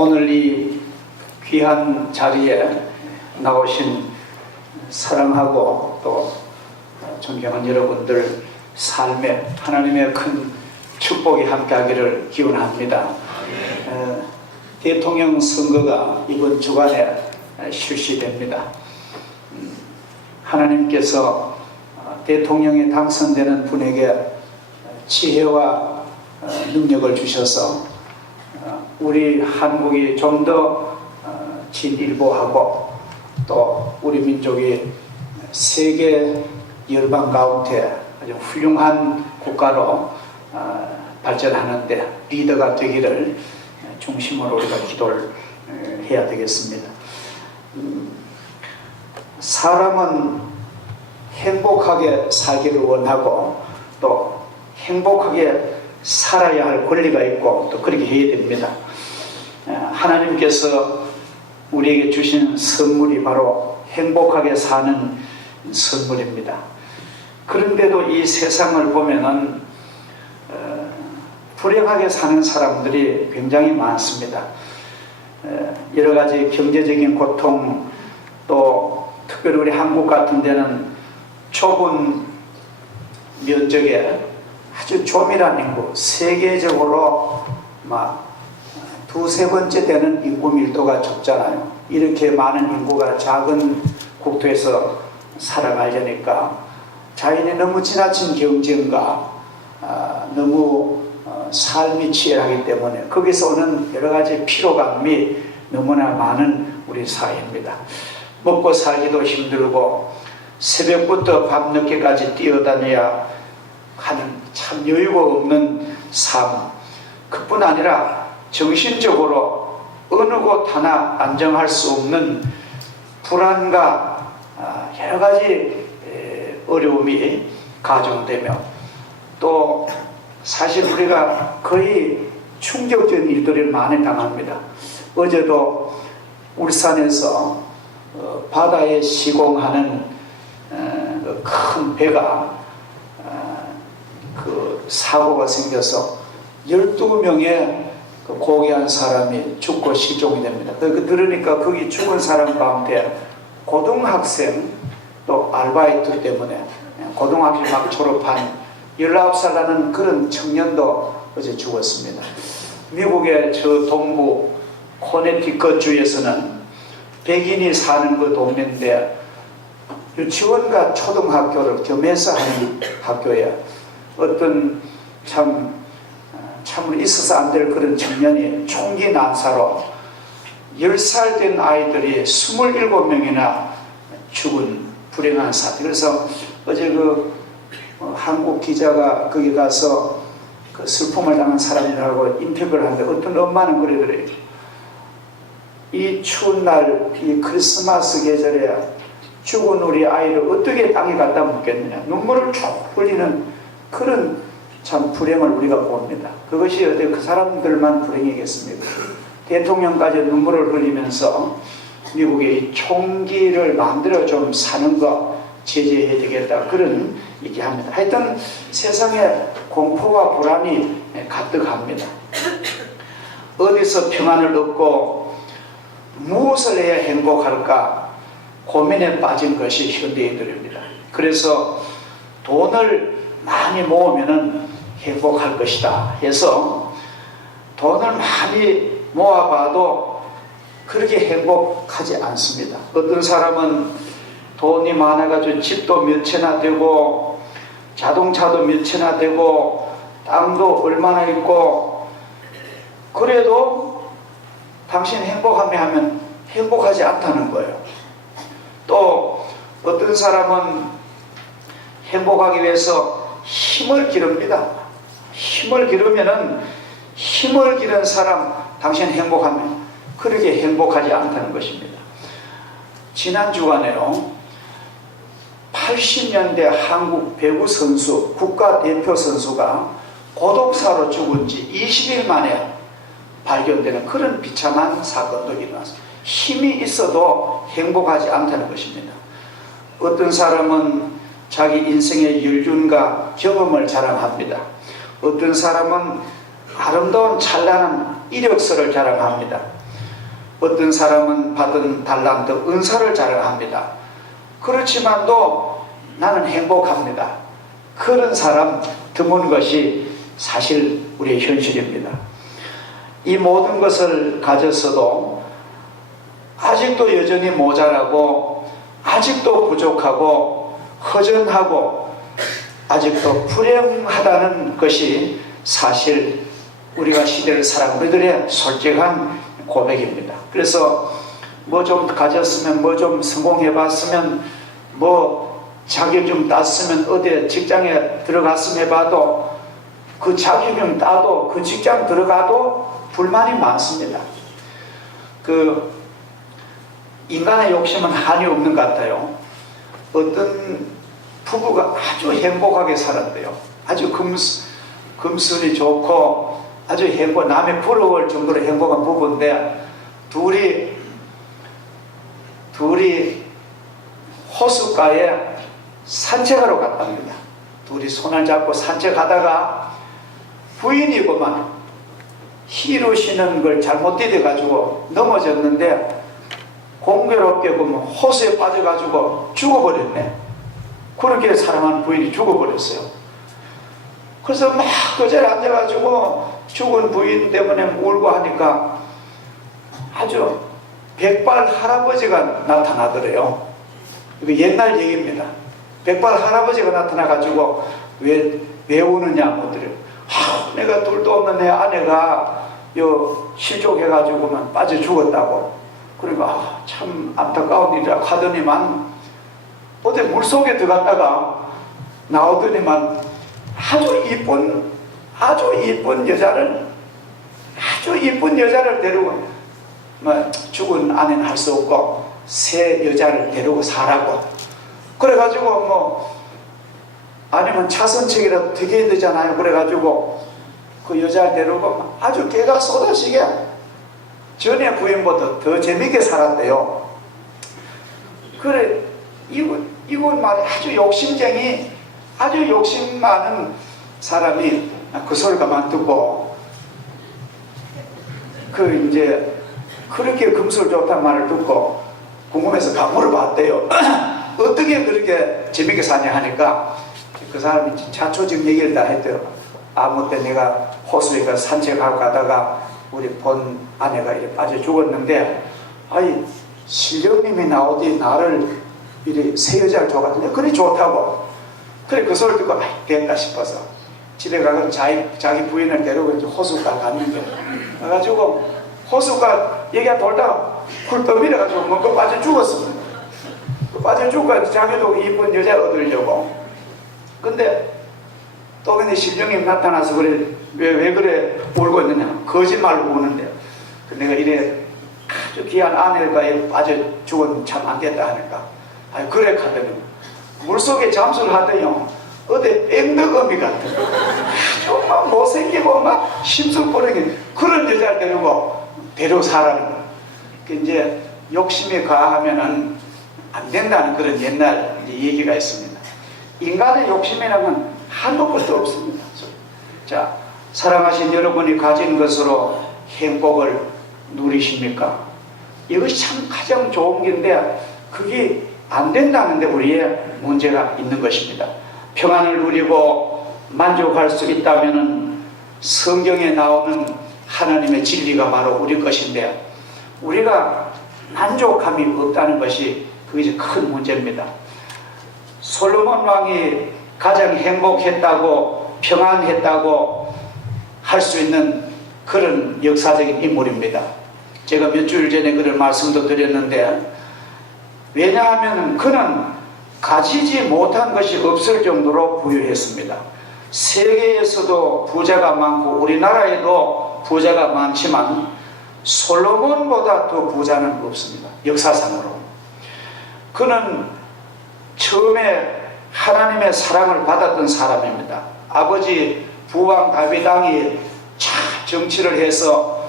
오늘 이 귀한 자리에 나오신 사랑하고 또 존경하는 여러분들 삶에 하나님의 큰 축복이 함께하기를 기원합니다. 대통령 선거가 이번 주간에 실시됩니다. 하나님께서 대통령에 당선되는 분에게 지혜와 능력을 주셔서 우리 한국이 좀 더 진일보하고 또 우리 민족이 세계 열방 가운데 아주 훌륭한 국가로 발전하는데 리더가 되기를 중심으로 우리가 기도를 해야 되겠습니다. 사람은 행복하게 살기를 원하고 또 행복하게 살아야 할 권리가 있고 또 그렇게 해야 됩니다. 하나님께서 우리에게 주신 선물이 바로 행복하게 사는 선물입니다. 그런데도 이 세상을 보면은 불행하게 사는 사람들이 굉장히 많습니다. 여러 가지 경제적인 고통, 또 특별히 우리 한국 같은 데는 좁은 면적에 아주 조밀한 인구, 세계적으로 막 두세 번째 되는 인구 밀도가 좁잖아요. 이렇게 많은 인구가 작은 국토에서 살아가려니까 자연이 너무 지나친 경쟁과 너무 삶이 치열하기 때문에 거기서 오는 여러 가지 피로감이 너무나 많은 우리 사회입니다. 먹고 살기도 힘들고 새벽부터 밤늦게까지 뛰어다녀야 하는 참 여유가 없는 삶, 그뿐 아니라 정신적으로 어느 곳 하나 안정할 수 없는 불안과 여러 가지 어려움이 가중되며 또 사실 우리가 거의 충격적인 일들을 많이 당합니다. 어제도 울산에서 바다에 시공하는 큰 배가 그 사고가 생겨서 12명의 고귀한 사람이 죽고 실종이 됩니다. 들으니까 거기 죽은 사람 가운데 고등학생 또 아르바이트 때문에 고등학교 막 졸업한 19살 나는 그런 청년도 어제 죽었습니다. 미국의 저 동부 코네티컷주에서는 백인이 사는 그 동네인데 유치원과 초등학교를 겸해서 하는 학교에 어떤 참으로 있어서 안 될 그런 청년이 총기 난사로 10살 된 아이들이 27명이나 죽은 불행한 사태. 그래서 어제 한국 기자가 거기 가서 그 슬픔을 당한 사람들하고 인터뷰를 하는데 어떤 엄마는 그러더래요. 이 추운 날, 이 크리스마스 계절에 죽은 우리 아이를 어떻게 땅에 갖다 묻겠느냐. 눈물을 쭉 흘리는 그런 참 불행을 우리가 봅니다. 그것이 어디 그 사람들만 불행이겠습니까? 대통령까지 눈물을 흘리면서 미국의 이 총기를 마음대로 좀 사는 거 제재해야 되겠다, 그런 얘기합니다. 하여튼 세상에 공포와 불안이 가득합니다. 어디서 평안을 얻고 무엇을 해야 행복할까 고민에 빠진 것이 현대인들입니다. 그래서 돈을 많이 모으면은 행복할 것이다 해서 돈을 많이 모아봐도 그렇게 행복하지 않습니다. 어떤 사람은 돈이 많아가지고 집도 몇 채나 되고 자동차도 몇 채나 되고 땅도 얼마나 있고 그래도 당신 행복하며 하면 행복하지 않다는 거예요. 또 어떤 사람은 행복하기 위해서 힘을 기릅니다. 힘을 기르면은 힘을 기른 사람 당신 행복하면 그렇게 행복하지 않다는 것입니다. 지난 주간에요 80년대 한국 배구 선수 국가대표 선수가 고독사로 죽은 지 20일 만에 발견되는 그런 비참한 사건도 일어났습니다. 힘이 있어도 행복하지 않다는 것입니다. 어떤 사람은 자기 인생의 연륜과 경험을 자랑합니다. 어떤 사람은 아름다운 찬란한 이력서를 자랑합니다. 어떤 사람은 받은 달란트, 은사를 자랑합니다. 그렇지만도 나는 행복합니다. 그런 사람 드문 것이 사실 우리의 현실입니다. 이 모든 것을 가졌어도 아직도 여전히 모자라고, 아직도 부족하고 허전하고 아직도 불행하다는 것이 사실 우리가 시대를 살아가는 우리들의 솔직한 고백입니다. 그래서 뭐 좀 가졌으면, 뭐 좀 성공해봤으면, 뭐 자격 좀 땄으면, 어디 직장에 들어갔으면 해봐도, 그 자격증 따도 그 직장 들어가도 불만이 많습니다. 그 인간의 욕심은 한이 없는 것 같아요. 어떤 부부가 아주 행복하게 살았대요. 아주 금슬이 좋고 아주 남의 부러울 정도로 행복한 부부인데, 둘이 호숫가에 산책하러 갔답니다. 둘이 손을 잡고 산책하다가 부인이고만 히루시는 걸 잘못 디뎌가지고 넘어졌는데, 공교롭게 보면 호수에 빠져가지고 죽어버렸네. 그렇게 사랑하는 부인이 죽어버렸어요. 그래서 막 그 자리에 앉아가지고 죽은 부인 때문에 울고 하니까 아주 백발 할아버지가 나타나더래요. 이거 옛날 얘기입니다. 백발 할아버지가 나타나가지고 왜 우느냐 묻더래요. 내가 둘도 없는 내 아내가 실족해가지고만 빠져 죽었다고. 그러니까 참 안타까운 일이라 하더니만 어디 물속에 들어갔다가 나오더니만 아주 이쁜 여자를 데리고, 죽은 아내는 할 수 없고 새 여자를 데리고 사라고. 그래가지고 아니면 차선책이라도 되게 되잖아요. 그래가지고 그 여자를 데리고 아주 개가 쏟아지게 전에 부인보다 더 재밌게 살았대요. 그래, 이건 말이 아주 욕심쟁이, 아주 욕심 많은 사람이 그 소리를 가만두고 이제 그렇게 금술 좋다는 말을 듣고 궁금해서 가 물어봤대요. 어떻게 그렇게 재밌게 사냐 하니까 그 사람이 자초지금 얘기를 다 했대요. 아무 때 내가 호수에 가서 산책하고 가다가 우리 본 아내가 이렇게 빠져 죽었는데, 아이 신령님이 나오디 나를 이렇게 새 여자를 줘가지고 그래 좋다고. 그래 그 소리 듣고 됐다 싶어서 집에 가서 자기 부인을 데리고 이제 호수가 갔는데, 그래가지고 호수가 얘기가 돌다가 굴 떠밀어가지고 그 빠져 죽었습니다. 그 빠져 죽고 자기도 이쁜 여자 얻으려고. 근데 또 근데 신령님 나타나서 그래 왜 그래 울고 있느냐, 거짓말로 우는데 내가 이래 아주 귀한 아내가 빠져 죽은 참 안 됐다 하니까 그래 하더니 물속에 잠수를 하더니요 어디 뺑덕어미 같은 정말 못생기고 막 심술뿌리게 그런 여자를 데리고 사라는 거예요. 이제 욕심에 가하면은 안 된다는 그런 옛날 얘기가 있습니다. 인간의 욕심이라면 한도 끝도 없습니다. 자, 사랑하신 여러분이 가진 것으로 행복을 누리십니까? 이것이 참 가장 좋은 건데 그게 안 된다는데 우리의 문제가 있는 것입니다. 평안을 누리고 만족할 수 있다면 성경에 나오는 하나님의 진리가 바로 우리 것인데, 우리가 만족함이 없다는 것이 그것이 큰 문제입니다. 솔로몬 왕이 가장 행복했다고 평안했다고 할 수 있는 그런 역사적인 인물입니다. 제가 몇 주일 전에 그런 말씀도 드렸는데, 왜냐하면 그는 가지지 못한 것이 없을 정도로 부유했습니다. 세계에서도 부자가 많고 우리나라에도 부자가 많지만 솔로몬보다 더 부자는 없습니다. 역사상으로. 그는 처음에 하나님의 사랑을 받았던 사람입니다. 아버지 부왕 다윗 왕이 정치를 해서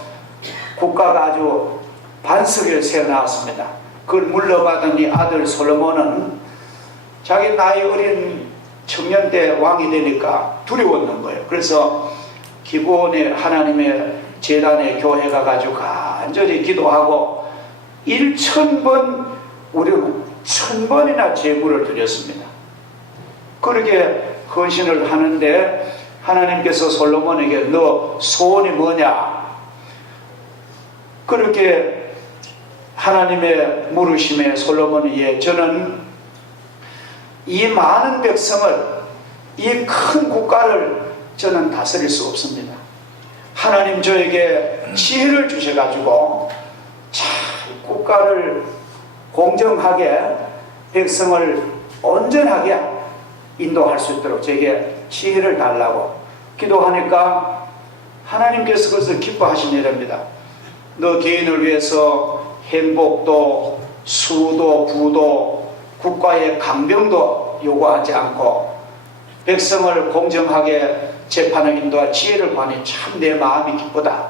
국가가 아주 반석을 세워나왔습니다. 그걸 물러받은 이 아들 솔로몬은 자기 나이 어린 청년 때 왕이 되니까 두려웠는 거예요. 그래서 기브온에 하나님의 제단에 교회 가가지고 간절히 기도하고 1000번 우리는 1000번이나 제물을 드렸습니다. 그렇게 헌신을 하는데 하나님께서 솔로몬에게 너 소원이 뭐냐? 그렇게 하나님의 물으심에 솔로몬이 예, 저는 이 많은 백성을, 이 큰 국가를 저는 다스릴 수 없습니다. 하나님 저에게 지혜를 주셔가지고 잘 국가를 공정하게 백성을 온전하게 인도할 수 있도록 저에게 지혜를 달라고 기도하니까 하나님께서 그것을 기뻐하시니랍니다. 너 개인을 위해서 행복도 수도 부도 국가의 강병도 요구하지 않고 백성을 공정하게 재판을 인도할 지혜를 구하니 참 내 마음이 기쁘다.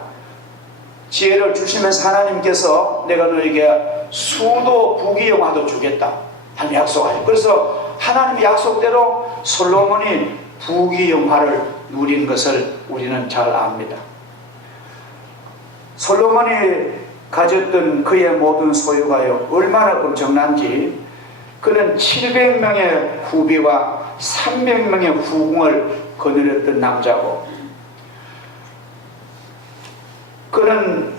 지혜를 주시면서 하나님께서 내가 너에게 수도 부귀영화도 주겠다 하는 약속하죠. 그래서 하나님의 약속대로 솔로몬이 부귀영화를 누린 것을 우리는 잘 압니다. 솔로몬이 가졌던 그의 모든 소유가요 얼마나 엄청난지, 그는 700명의 후비와 300명의 후궁을 거느렸던 남자고, 그는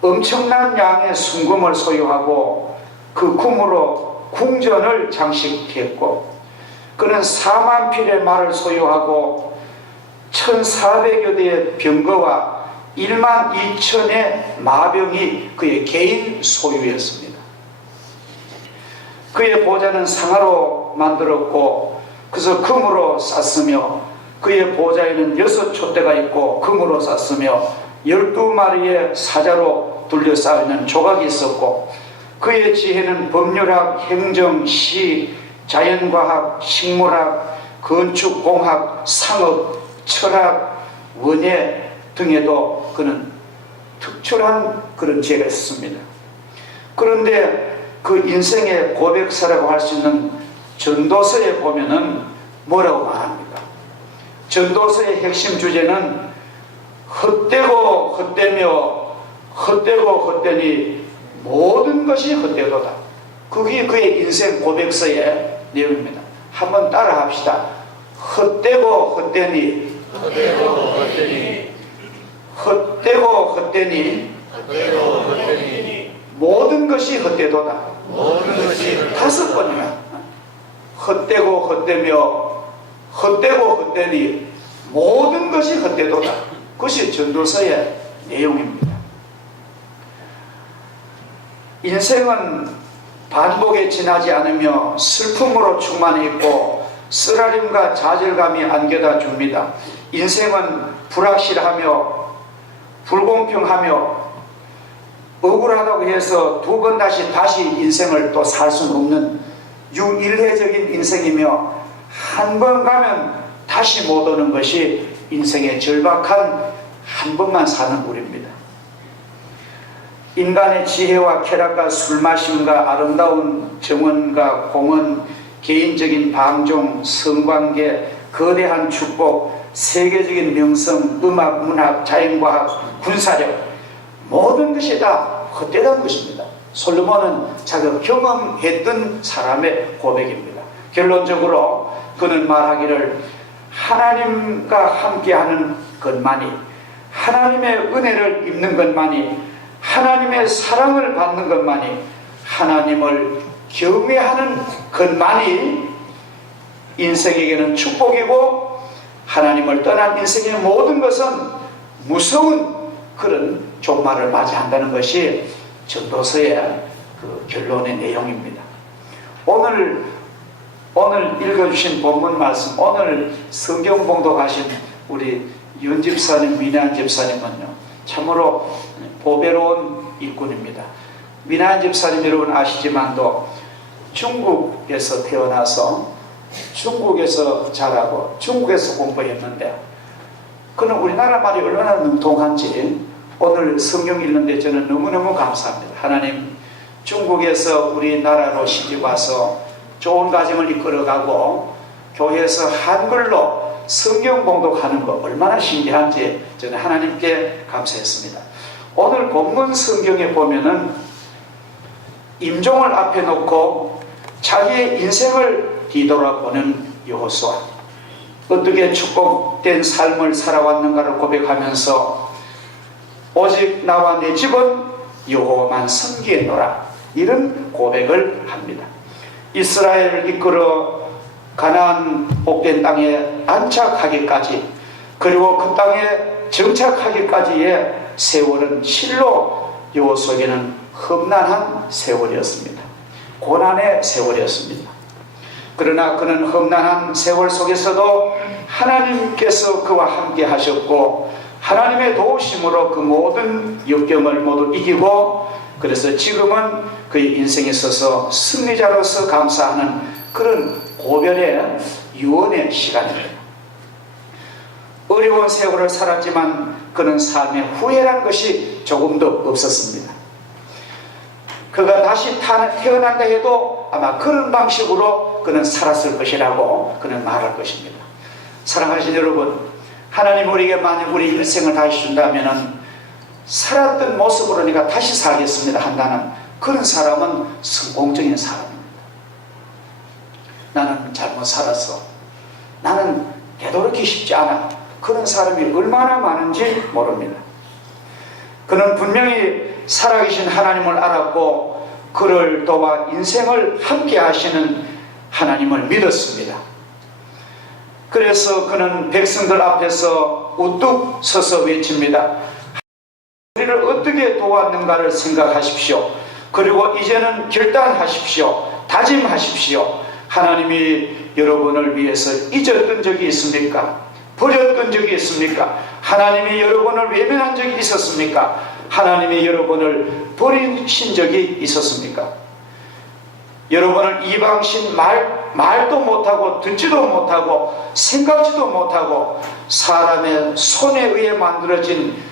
엄청난 양의 순금을 소유하고 그 금으로 궁전을 장식했고, 그는 4만匹의 말을 소유하고 1400여 대의 병거와 1만 2천의 마병이 그의 개인 소유였습니다. 그의 보좌는 상아로 만들었고 그래서 금으로 쌌으며, 그의 보좌에는 6촛대가 있고 금으로 쌌으며 12마리의 사자로 둘러싸여있는 조각이 있었고, 그의 지혜는 법률학, 행정, 시, 자연과학, 식물학, 건축공학, 상업, 철학, 원예 등에도 그는 특출한 그런 지혜가 있습니다. 그런데 그 인생의 고백서라고 할 수 있는 전도서에 보면은 뭐라고 말합니까? 전도서의 핵심 주제는 헛되고 헛되며 헛되고 헛되니 모든 것이 헛되도다. 그게 그의 인생 고백서의 내용입니다. 한번 따라 합시다. 헛되고 헛되니 헛되고 헛되니 헛되고 헛되니 모든 것이 헛되도다. 모든 것이 5번이나 헛되고 헛되며 헛되고 헛되니 모든 것이 헛되도다. 그것이 전도서의 내용입니다. 인생은 반복에 지나지 않으며 슬픔으로 충만해 있고 쓰라림과 좌절감이 안겨다 줍니다. 인생은 불확실하며 불공평하며 억울하다고 해서 2번 다시 인생을 또 살 수는 없는 유일회적인 인생이며, 한 번 가면 다시 못 오는 것이 인생의 절박한 한 번만 사는 우리입니다. 인간의 지혜와 쾌락과 술마심과 아름다운 정원과 공원, 개인적인 방종, 성관계, 거대한 축복, 세계적인 명성, 음악, 문학, 자연과학, 군사력, 모든 것이 다 헛되다는 것입니다. 솔로몬은 자기가 경험했던 사람의 고백입니다. 결론적으로 그는 말하기를 하나님과 함께하는 것만이, 하나님의 은혜를 입는 것만이, 하나님의 사랑을 받는 것만이, 하나님을 경외하는 것만이 인생에게는 축복이고, 하나님을 떠난 인생의 모든 것은 무서운 그런 종말을 맞이한다는 것이 전도서의 그 결론의 내용입니다. 오늘 읽어주신 본문 말씀, 오늘 성경 봉독하신 우리 윤 집사님, 민한 집사님은요 참으로 보배로운 일꾼입니다. 민한 집사님 여러분 아시지만도 중국에서 태어나서 중국에서 자라고 중국에서 공부했는데, 그는 우리나라 말이 얼마나 능통한지 오늘 성경 읽는데 저는 너무너무 감사합니다. 하나님, 중국에서 우리나라로 시집와서 좋은 가정을 이끌어가고 교회에서 한글로 성경 봉독하는 거 얼마나 신기한지 저는 하나님께 감사했습니다. 오늘 본문 성경에 보면은 임종을 앞에 놓고 자기의 인생을 뒤돌아보는 여호수아, 어떻게 축복된 삶을 살아왔는가를 고백하면서 오직 나와 내 집은 여호와만 섬기노라, 이런 고백을 합니다. 이스라엘을 이끌어 가나안 복된 땅에 안착하기까지, 그리고 그 땅에 정착하기까지의 세월은 실로 여호수아에게는 험난한 세월이었습니다. 고난의 세월이었습니다. 그러나 그는 험난한 세월 속에서도 하나님께서 그와 함께 하셨고, 하나님의 도우심으로 그 모든 역경을 모두 이기고, 그래서 지금은 그의 인생에 있어서 승리자로서 감사하는 그런 고별의 유언의 시간입니다. 어려운 세월을 살았지만 그는 삶에 후회란 것이 조금도 없었습니다. 그가 다시 태어난다 해도 아마 그런 방식으로 그는 살았을 것이라고 그는 말할 것입니다. 사랑하신 여러분, 하나님 우리에게 만약 우리 일생을 다시 준다면 살았던 모습으로 내가 다시 살겠습니다 한다는 그런 사람은 성공적인 사람입니다. 나는 잘못 살았어, 나는 되돌이키기 쉽지 않아, 그런 사람이 얼마나 많은지 모릅니다. 그는 분명히 살아계신 하나님을 알았고, 그를 도와 인생을 함께 하시는 하나님을 믿었습니다. 그래서 그는 백성들 앞에서 우뚝 서서 외칩니다. 우리를 어떻게 도왔는가를 생각하십시오. 그리고 이제는 결단하십시오. 다짐하십시오. 하나님이 여러분을 위해서 잊었던 적이 있습니까? 버렸던 적이 있습니까? 하나님이 여러분을 외면한 적이 있었습니까? 하나님이 여러분을 버리신 적이 있었습니까? 여러분을 이방신 말도 못하고 듣지도 못하고 생각지도 못하고 사람의 손에 의해 만들어진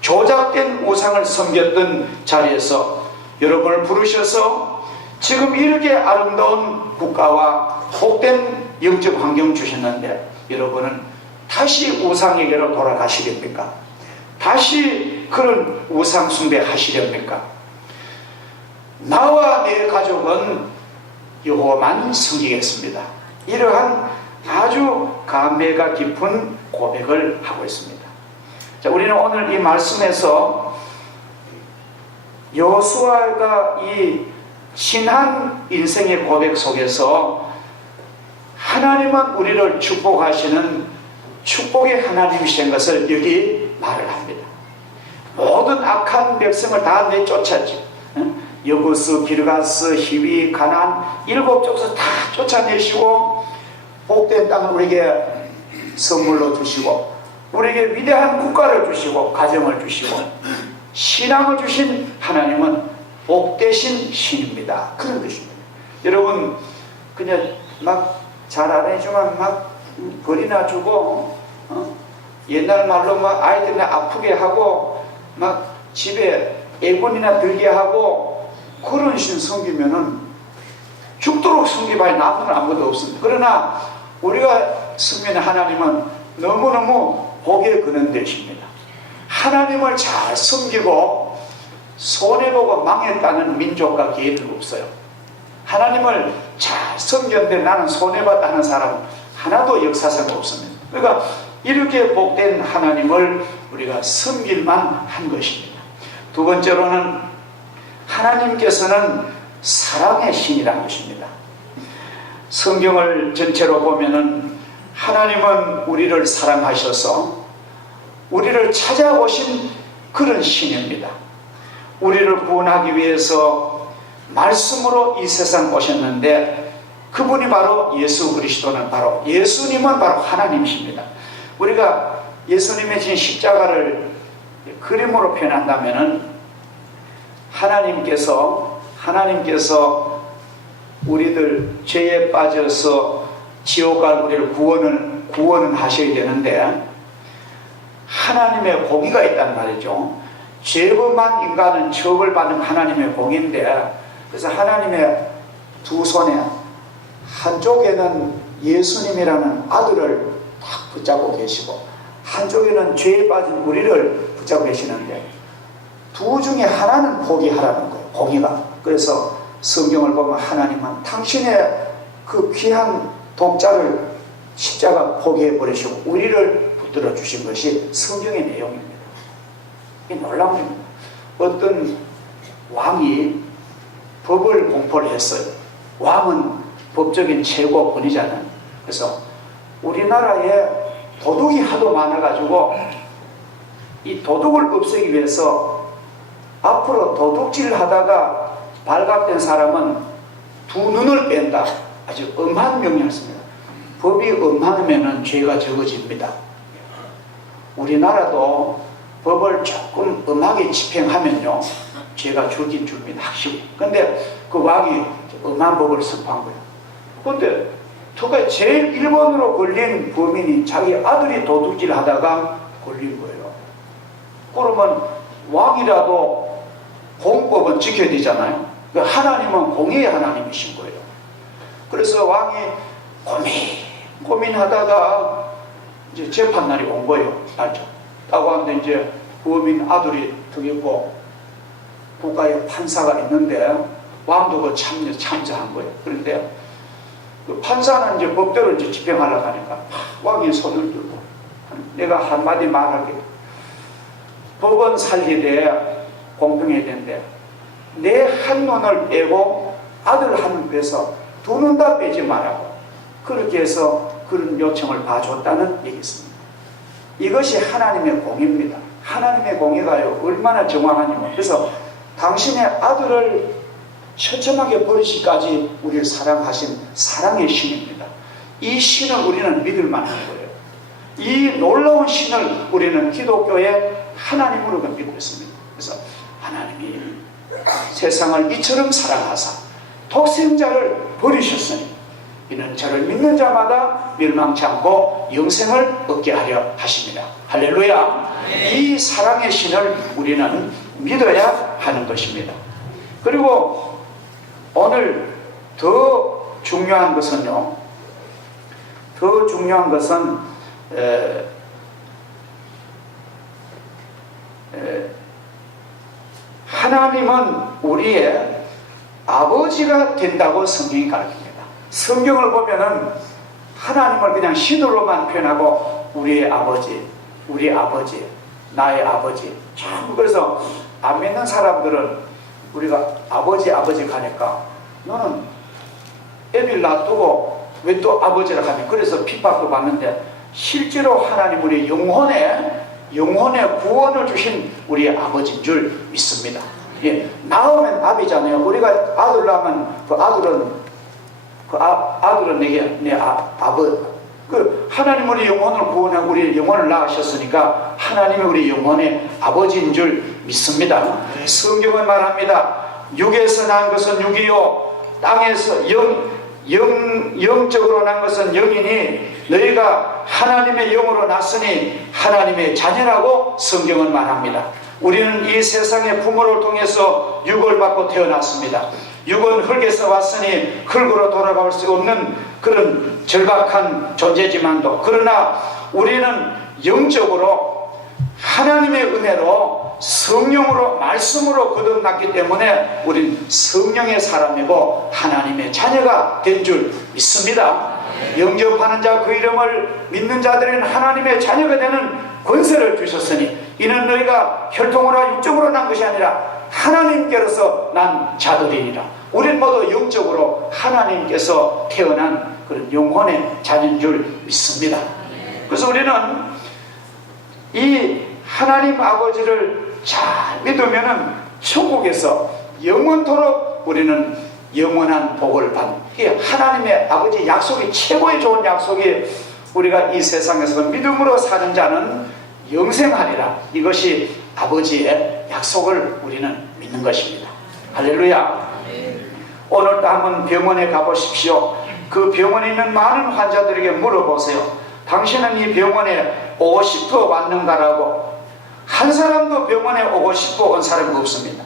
조작된 우상을 섬겼던 자리에서 여러분을 부르셔서 지금 이렇게 아름다운 국가와 복된 영적 환경 주셨는데, 여러분은 다시 우상에게로 돌아가시렵니까? 다시 그런 우상 숭배 하시렵니까? 나와 내 가족은 여호와만 섬기겠습니다. 이러한 아주 감회가 깊은 고백을 하고 있습니다. 자, 우리는 오늘 이 말씀에서 여호수아가 이 신한 인생의 고백 속에서 하나님은 우리를 축복하시는 축복의 하나님이신 것을 여기 말을 합니다. 모든 악한 백성을 다 내쫓았죠. 여부스, 기르가스, 히위, 가나안 7족속 다 쫓아내시고 복된 땅을 우리에게 선물로 주시고, 우리에게 위대한 국가를 주시고 가정을 주시고 신앙을 주신 하나님은 복되신 신입니다. 그런 것입니다. 여러분, 그냥 막 잘 안 해주면 막 벌이나 주고, 옛날 말로 막 아이들이나 아프게 하고 막 집에 애군이나 들게 하고 그런 신 섬기면은 죽도록 섬기봐야 남는 아무것도 없습니다. 그러나 우리가 섬기는 하나님은 너무너무 복에 그는 되십니다. 하나님을 잘 섬기고 손해보고 망했다는 민족과 개인은 없어요. 하나님을 잘 섬겼는데 나는 손해봤다는 사람은 하나도 역사상 없습니다. 그러니까 이렇게 복된 하나님을 우리가 섬길만 한 것입니다. 두 번째로는 하나님께서는 사랑의 신이라는 것입니다. 성경을 전체로 보면은 하나님은 우리를 사랑하셔서 우리를 찾아오신 그런 신입니다. 우리를 구원하기 위해서 말씀으로 이 세상 오셨는데, 그분이 바로 예수 그리스도는 바로 예수님은 바로 하나님이십니다. 우리가 예수님의 진 십자가를 그림으로 표현한다면은 하나님께서 우리들 죄에 빠져서 지옥 갈 우리를 구원은 하셔야 되는데, 하나님의 공의가 있단 말이죠. 죄범한 인간은 처벌받는 하나님의 공의인데, 그래서 하나님의 두 손에 한쪽에는 예수님이라는 아들을 딱 붙잡고 계시고 한쪽에는 죄에 빠진 우리를 붙잡고 계시는데, 두 중에 하나는 포기하라는 거예요. 공의가. 그래서 성경을 보면 하나님은 당신의 그 귀한 독자를 십자가 포기해 버리시고 우리를 붙들어 주신 것이 성경의 내용입니다. 이 놀라운 일입니다. 어떤 왕이 법을 공포를 했어요. 왕은 법적인 최고 권위자는. 그래서 우리나라에 도둑이 하도 많아가지고 이 도둑을 없애기 위해서 앞으로 도둑질 하다가 발각된 사람은 두 눈을 뺀다. 아주 엄한 명령을 씁니다. 법이 엄하면 죄가 적어집니다. 우리나라도 법을 조금 엄하게 집행하면요 죄가 줄긴 줍니다. 확실히. 근데 그 왕이 엄한 법을 선포한 거예요. 근데 특히 제일 1번으로 걸린 범인이 자기 아들이 도둑질 하다가 걸린 거예요. 그러면 왕이라도 공법은 지켜야 되잖아요. 하나님은 공의의 하나님이신 거예요. 그래서 왕이 고민하다가 이제 재판날이 온 거예요. 알죠? 라고 하는데 이제 범인 아들이 등이고 국가에 판사가 있는데 왕도 그 참여한 거예요. 그런데 그 판사는 이제 법대로 이제 집행하려고 하니까 왕이 손을 들고 내가 한마디 말하게 법은 살리되 공평해야 되는데 내 한 눈을 빼고 아들 한 눈 빼서 두 눈 다 빼지 말라고 그렇게 해서 그런 요청을 봐줬다는 얘기 있습니다. 이것이 하나님의 공의입니다. 하나님의 공의가요 얼마나 정확하냐면 그래서 당신의 아들을 처참하게 버리시기까지 우리를 사랑하신 사랑의 신입니다. 이 신을 우리는 믿을 만한 거예요. 이 놀라운 신을 우리는 기독교의 하나님으로 믿고 있습니다. 그래서 하나님이 세상을 이처럼 사랑하사 독생자를 버리셨으니 이는 저를 믿는 자마다 멸망치 않고 영생을 얻게 하려 하십니다. 할렐루야. 이 사랑의 신을 우리는 믿어야 하는 것입니다. 그리고 오늘 더 중요한 것은요, 하나님은 우리의 아버지가 된다고 성경이 가르칩니다. 성경을 보면은 하나님을 그냥 신으로만 표현하고 우리 아버지, 나의 아버지. 참 그래서 안 믿는 사람들은 우리가 아버지 가니까 너는 애를 놔두고 왜 또 아버지라 하냐 그래서 핍박도 받는데 실제로 하나님 우리 영혼의 구원을 주신 우리의 아버지인 줄 믿습니다. 예, 낳으면 밥이잖아요. 우리가 아들 낳으면 그 아들은 내 아버지. 그 하나님 우리 영혼을 구원하고 우리 영혼을 낳으셨으니까 하나님이 우리 영혼의 아버지인 줄 믿습니다. 성경은 말합니다. 육에서 난 것은 육이요 땅에서 영적으로 난 것은 영이니 너희가 하나님의 영으로 났으니 하나님의 자녀라고 성경은 말합니다. 우리는 이 세상의 부모를 통해서 육을 받고 태어났습니다. 육은 흙에서 왔으니 흙으로 돌아갈 수 없는 그런 절박한 존재지만도 그러나 우리는 영적으로 하나님의 은혜로 성령으로 말씀으로 거듭났기 때문에 우린 성령의 사람이고 하나님의 자녀가 된 줄 믿습니다. 영접하는 자 그 이름을 믿는 자들은 하나님의 자녀가 되는 권세를 주셨으니 이는 너희가 혈통으로 육적으로 난 것이 아니라 하나님께로서 난 자들이니라. 우린 모두 영적으로 하나님께서 태어난 그런 영혼의 자녀인 줄 믿습니다. 그래서 우리는 이 하나님 아버지를 잘 믿으면은 천국에서 영원토록 우리는 영원한 복을 받는 이 하나님의 아버지 약속이 최고의 좋은 약속이 우리가 이 세상에서 믿음으로 사는 자는 영생하리라. 이것이 아버지의 약속을 우리는 믿는 것입니다. 할렐루야. 오늘도 한번 병원에 가보십시오. 그 병원에 있는 많은 환자들에게 물어보세요. 당신은 이 병원에 오고 싶어 왔는가라고. 한 사람도 병원에 오고 싶어 온 사람이 없습니다.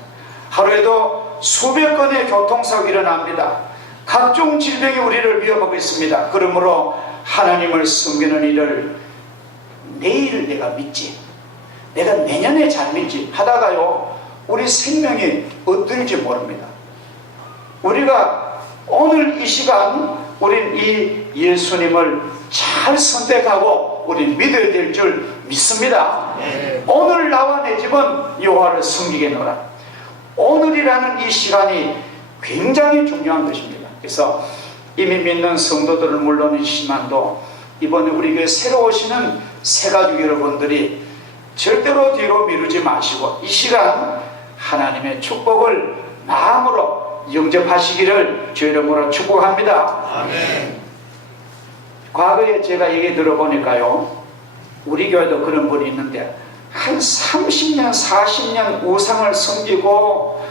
하루에도 수백 건의 교통사고 일어납니다. 각종 질병이 우리를 위협하고 있습니다. 그러므로 하나님을 섬기는 일을 내일 내가 믿지, 내가 내년에 잘 믿지 하다가요 우리 생명이 어떨지 모릅니다. 우리가 오늘 이 시간 우린 이 예수님을 잘 선택하고 우린 믿어야 될 줄 믿습니다. 오늘 나와 내 집은 여호와를 섬기겠노라. 오늘이라는 이 시간이 굉장히 중요한 것입니다. 그래서 이미 믿는 성도들은 물론이지만도 이번에 우리 교회 새로 오시는 새가족 여러분들이 절대로 뒤로 미루지 마시고 이 시간 하나님의 축복을 마음으로 영접하시기를 주 이름으로 축복합니다. 아멘. 과거에 제가 얘기 들어보니까요, 우리 교회도 그런 분이 있는데 한 30년 40년 우상을 섬기고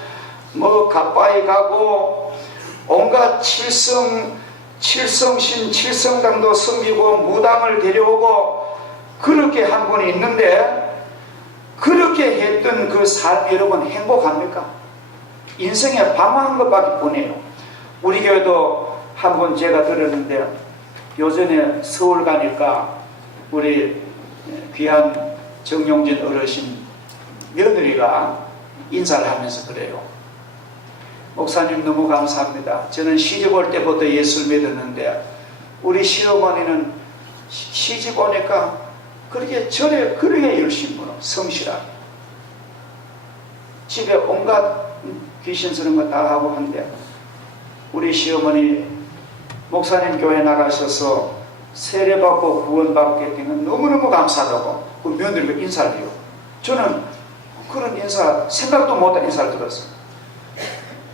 뭐 갓바위 가고 온갖 칠성신 칠성당도 섬기고 무당을 데려오고 그렇게 한 분이 있는데, 그렇게 했던 그 삶 여러분 행복합니까? 인생에 방황한 것밖에 뿐이에요. 우리 교회도 한 번 제가 들었는데, 요전에 서울 가니까 우리 귀한 정용진 어르신 며느리가 인사를 하면서 그래요. 목사님 너무 감사합니다. 저는 시집 올 때부터 예수를 믿었는데 우리 시어머니는 시집 오니까 그렇게 절에 그렇게 열심으로 성실하게 집에 온갖 귀신스러운 거 다 하고 한데, 우리 시어머니 목사님 교회 나가셔서 세례받고 구원받게 된 건 너무너무 감사하다고 그 며느리가 인사를 해요. 저는 그런 인사 생각도 못한 인사를 들었어요.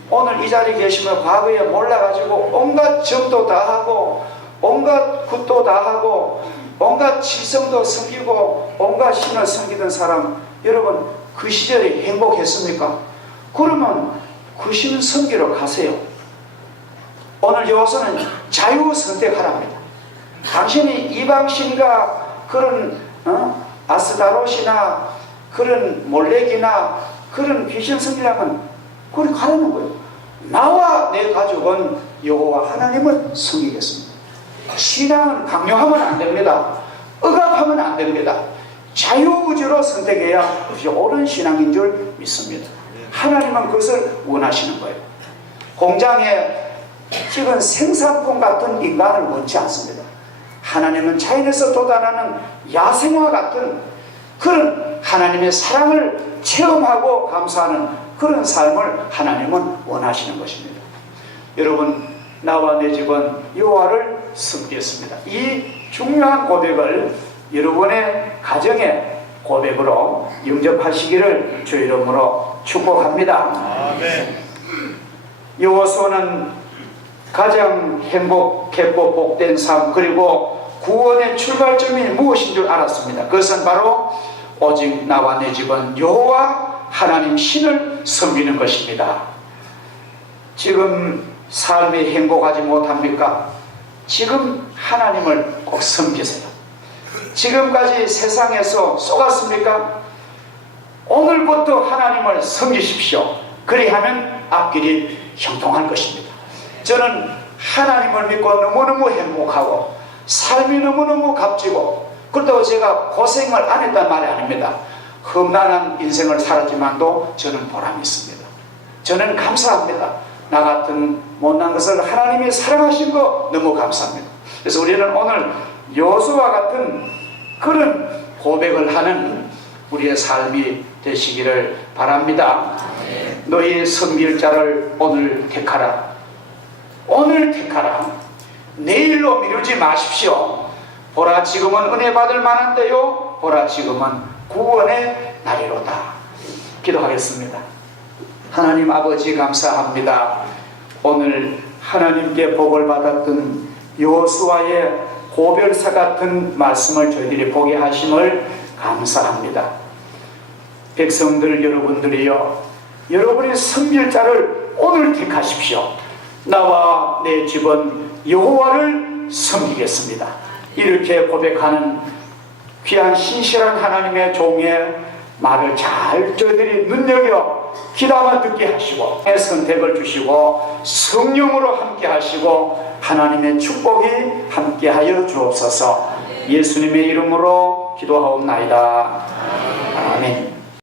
오늘 이 자리에 계시면 과거에 몰라가지고 온갖 점도 다 하고 온갖 굿도 다 하고 온갖 칠성도 섬기고 온갖 신을 섬기던 사람, 여러분 그 시절에 행복했습니까? 그러면 그 신 섬기러 가세요. 오늘 여호수아는 자유 선택하랍니다. 당신이 이방신과 그런 아스다롯이나 그런 몰렉이나 그런 귀신 섬기려면 그걸 가라는 거예요. 나와 내 가족은 여호와 하나님을 섬기겠습니다. 신앙은 강요하면 안 됩니다. 억압하면 안 됩니다. 자유의지로 선택해야 그것이 옳은 신앙인 줄 믿습니다. 하나님은 그것을 원하시는 거예요. 공장에 찍은 생산품 같은 인간을 원치 않습니다. 하나님은 자연에서 돋아나는 야생화 같은 그런 하나님의 사랑을 체험하고 감사하는 그런 삶을 하나님은 원하시는 것입니다. 여러분, 나와 내 집은 여호와를 섬기겠습니다. 이 중요한 고백을 여러분의 가정의 고백으로 영접하시기를 주 이름으로 축복합니다. 아멘. 여호수아는 가장 행복했고 복된 삶, 그리고 구원의 출발점이 무엇인 줄 알았습니다. 그것은 바로 오직 나와 내 집은 여호와 하나님 신을 섬기는 것입니다. 지금 삶이 행복하지 못합니까? 지금 하나님을 꼭 섬기세요. 지금까지 세상에서 쏘갔습니까? 오늘부터 하나님을 섬기십시오. 그리하면 앞길이 형통할 것입니다. 저는 하나님을 믿고 너무너무 행복하고 삶이 너무너무 값지고, 그렇다고 제가 고생을 안 했단 말이 아닙니다. 험난한 인생을 살았지만도 저는 보람이 있습니다. 저는 감사합니다. 나 같은 못난 것을 하나님이 사랑하신 거 너무 감사합니다. 그래서 우리는 오늘 여호수아와 같은 그런 고백을 하는 우리의 삶이 되시기를 바랍니다. 너희 섬길 자를 오늘 택하라. 오늘 택하라. 내일로 미루지 마십시오. 보라, 지금은 은혜 받을 만한 때요, 보라, 지금은 구원의 날이로다. 기도하겠습니다. 하나님 아버지, 감사합니다. 오늘 하나님께 복을 받았던 여호수아의 고별사 같은 말씀을 저희들이 보게 하심을 감사합니다. 백성들 여러분들이여, 여러분의 섬길 자를 오늘 택하십시오. 나와 내 집은 여호와를 섬기겠습니다. 이렇게 고백하는 귀한 신실한 하나님의 종의 말을 잘 저희들이 눈여겨 귀담아 듣게 하시고 선택을 주시고 성령으로 함께 하시고 하나님의 축복이 함께 하여 주옵소서. 예수님의 이름으로 기도하옵나이다. 아멘.